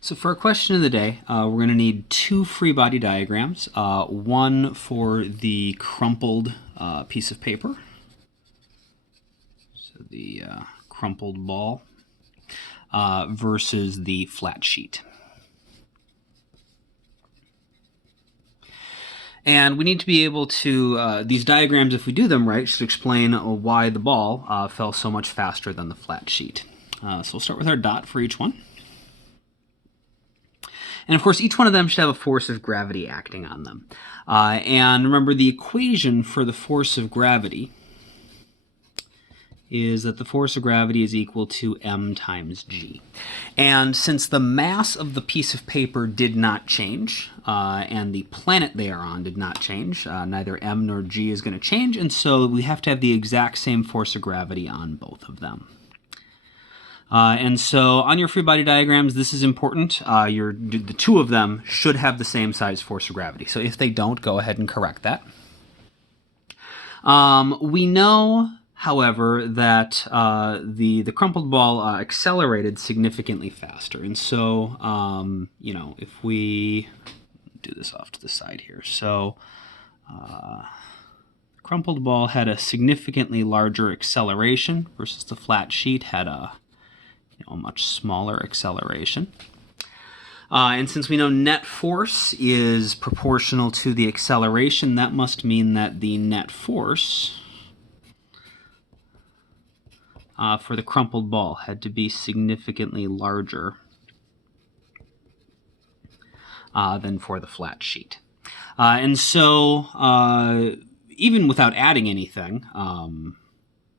So for our question of the day, we're going to need two free body diagrams, one for the crumpled piece of paper, so the crumpled ball, versus the flat sheet. And we need to be able to, these diagrams, if we do them right, should explain why the ball fell so much faster than the flat sheet. So we'll start with our dot for each one. And of course, each one of them should have a force of gravity acting on them. And remember, the equation for the force of gravity is that the force of gravity is equal to m times g. And since the mass of the piece of paper did not change, and the planet they are on did not change, neither m nor g is going to change, and so we have to have the exact same force of gravity on both of them. And so on your free body diagrams, this is important. The two of them should have the same size force of gravity. So if they don't, go ahead and correct that. We know, however, that the crumpled ball accelerated significantly faster. And so, if we do this off to the side here. So the crumpled ball had a significantly larger acceleration versus the flat sheet had a much smaller acceleration. And since we know net force is proportional to the acceleration, that must mean that the net force for the crumpled ball had to be significantly larger than for the flat sheet. And so even without adding anything,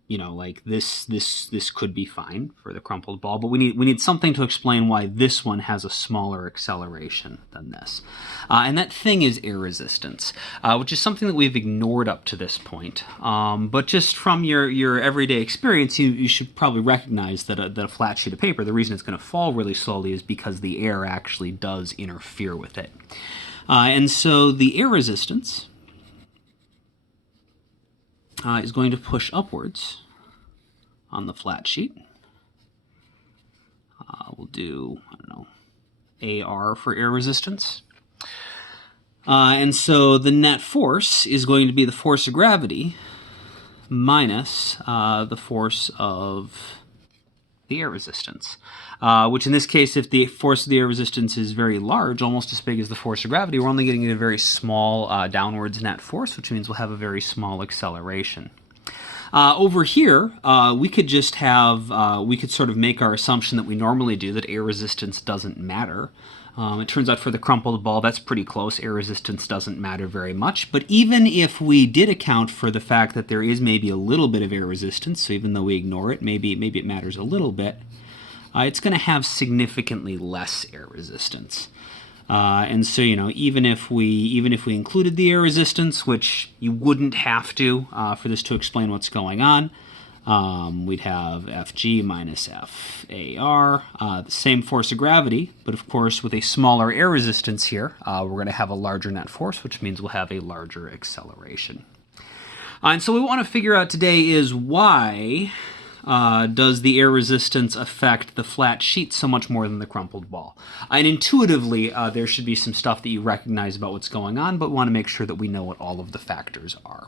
like this could be fine for the crumpled ball, but we need something to explain why this one has a smaller acceleration than this. And that thing is air resistance, which is something that we've ignored up to this point. But just from your everyday experience, you should probably recognize that a flat sheet of paper, the reason it's going to fall really slowly is because the air actually does interfere with it. And so the air resistance is going to push upwards on the flat sheet. We'll do, AR for air resistance. And so the net force is going to be the force of gravity minus the force of the air resistance, which in this case, if the force of the air resistance is very large, almost as big as the force of gravity, we're only getting a very small downwards net force, which means we'll have a very small acceleration. Over here, we could just have, we could sort of make our assumption that we normally do, that air resistance doesn't matter. It turns out for the crumpled ball, that's pretty close. Air resistance doesn't matter very much. But even if we did account for the fact that there is maybe a little bit of air resistance, so even though we ignore it, maybe it matters a little bit, it's going to have significantly less air resistance. And so, even if we included the air resistance, which you wouldn't have to for this to explain what's going on, we'd have Fg minus Far, the same force of gravity, but of course with a smaller air resistance here, we're going to have a larger net force, which means we'll have a larger acceleration. And so what we want to figure out today is why does the air resistance affect the flat sheet so much more than the crumpled ball? And intuitively, there should be some stuff that you recognize about what's going on, but we want to make sure that we know what all of the factors are.